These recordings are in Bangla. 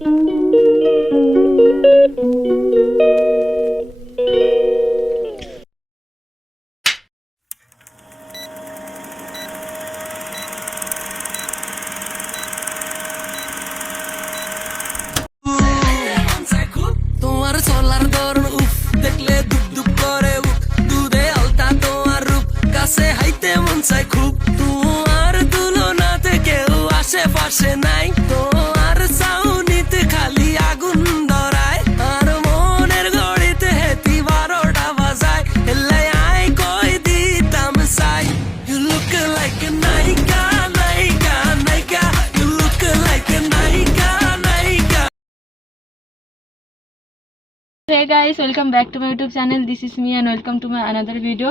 Hey guys, welcome back to my YouTube channel. This is me and welcome to my another video.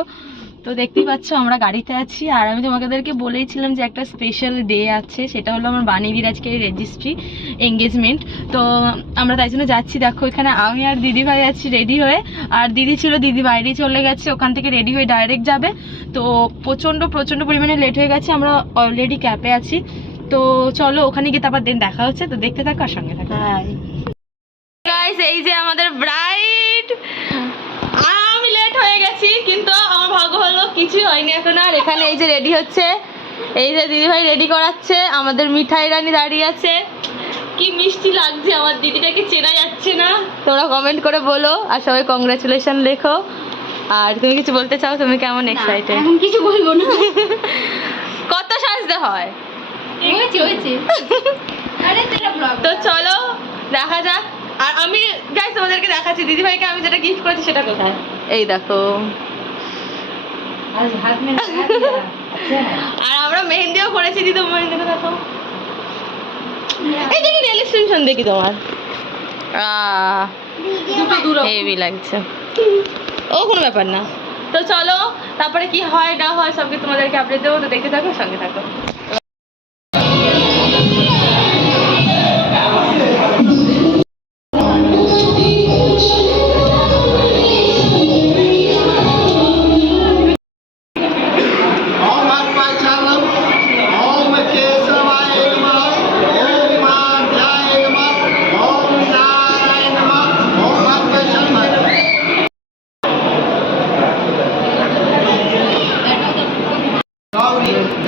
তো দেখতেই পাচ্ছ আমরা গাড়িতে আছি আর আমি তোমাদেরকে বলেইছিলাম যে একটা স্পেশাল ডে আছে, সেটা হলো আমার বানিদির আজকে রেজিস্ট্রি এঙ্গেজমেন্ট। তো আমরা তাই জন্য যাচ্ছি। দেখো এখানে আমি আর দিদি ভাই আছি রেডি হয়ে, আর দিদি ছিল, দিদি বাইরে চলে গেছে, ওখান থেকে রেডি হয়ে ডাইরেক্ট যাবে। তো প্রচণ্ড পরিমাণে লেট হয়ে গেছে, আমরা অলরেডি ক্যাপে আছি। তো চলো ওখানে গিয়ে তারপর দিন দেখা হচ্ছে। তো দেখতে থাকো আর সঙ্গে থাকো। গাইস এই যে আমাদের ব্রাইড, আমি লেট হয়ে গেছি কিন্তু আমার ভাগ্য হলো কিছুই হয়নি এখন। আর এখানে এই যে রেডি হচ্ছে, এই যে দিদি ভাই রেডি করাচ্ছে, আমাদের মিঠাই রানী দাঁড়িয়ে আছে। কি মিষ্টি লাগছে, আমার দিদিটাকে চেনা যাচ্ছে না। তোমরা কমেন্ট করে বলো আর সবাই কংগ্রাচুলেশন লেখো। আর তুমি কিছু বলতে চাও? তুমি কেমন এক্সাইটেড? এখন কিছু বলবো না। কত সাজতে হয়? হয়েছে তো চলো দেখা যাক। আর আমি গাইস তোমাদেরকে দেখাচ্ছি দিদি ভাইকে আমি যেটা গিফট করেছি সেটা কোথায়। এই দেখো, আর আমরা মেহেন্দিও করেছি। দিদি মেহেন্দিটা দেখো, এই দেখি রেল স্টেশন দেখি তোমার হেভি লাগছে। ও কোনো ব্যাপার না। তো চলো তারপরে কি হয় না হয় সবকে তোমাদেরকে আপডেট দেবো। তো দেখতে থাকো, সঙ্গে থাকো।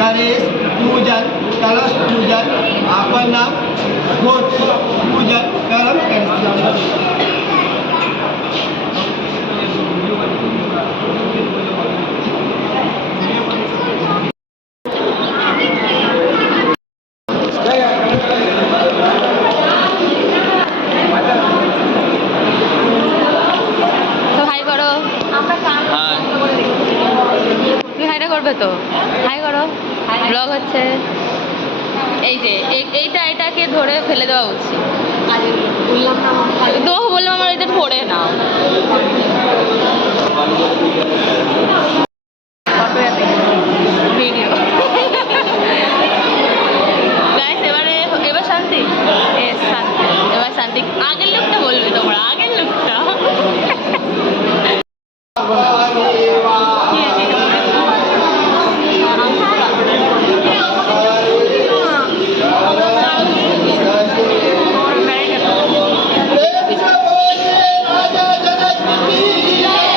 गणेश पूजन, कलश पूजन, आपना पूजन करम তো হাই করো, তুমি হাইটা করবে তো? হাই করো, ব্লগ হচ্ছে। এই যে এটাকে ধরে ফেলে দেওয়া উচিত। তো বললাম আমার এটা পড়ে নাও। ভিডিও গাইস, এবার শান্তি, শান্তি, এবার শান্তি। আগের লোকটা বলবে তোমরা, আগের লোকটা। राजा जनक की जय,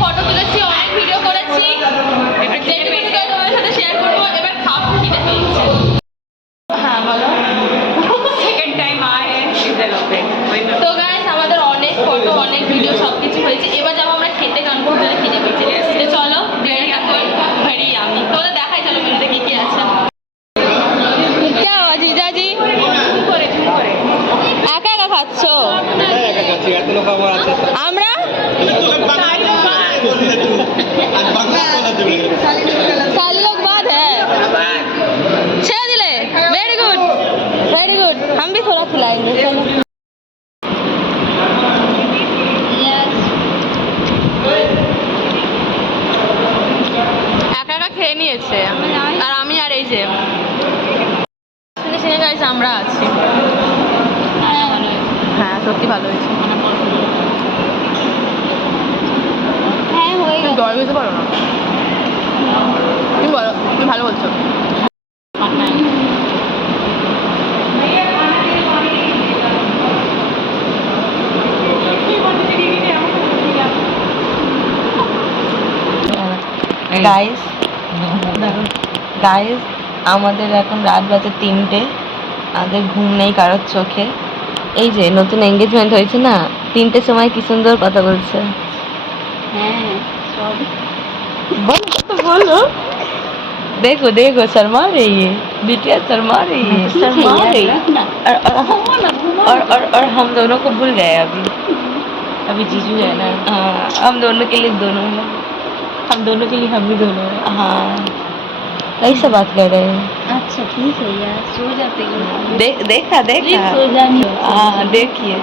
ফটো তুলেছি, অনেক ভিডিও করেছি, এবার যেটুকুনি করে তোমাদের সাথে শেয়ার করবো। এবার খাও, খিদে পেয়েছে। হ্যাঁ বলো। সেকেন্ড টাইম আই তো গাইস আমাদের অনেক ফটো, অনেক ভিডিও সবকিছু হয়েছে। এবার যাবো আমরা খেতে, কারণ খুব জোরে খিদে পেয়েছে। তো চলো বেরিয়ে এখন ভেরি আমি তোদের দেখাই, চলো মেনুতে কি কি আছে। যাও জিজাজি, একা একা খাচ্ছ? আমরা साल लोग बाद है, छह दिले, वेरी गुड, हम भी थोड़ा खिलाएंगे। चलो একা একা খেয়ে নিয়েছে, আর আমি আর এই যে শুনে গাইছে আমরা আছি। হ্যাঁ সত্যি ভালো হয়েছে। হ্যাঁ হয়ে গেছে। দর বুঝতে পারো না, তুমি বলো, তুমি ভালো বলছো। গাইস আমাদের এখন রাত বাজে 3টে, আমাদের ঘুম নেই কারোর চোখে। এই যে নতুন এঙ্গেজমেন্ট হয়েছে না, 3টের সময় কি সুন্দর কথা বলছে। হ্যাঁ সব बोलो तो बोलो। देखो देखो शर्मा रही है बिटिया, शर्मा रही है, शर्मा रही है। और हम दोनों को भूल गए अभी जीजू है ना। हाँ हम दोनों के लिए दोनों हैं, हम दोनों के लिए हम भी दोनों हैं। हाँ कैसे बात कर रहे हैं? अच्छा ठीक है यार, सो जाते हैं। देखा प्लीज सो जानी। हाँ देखिए।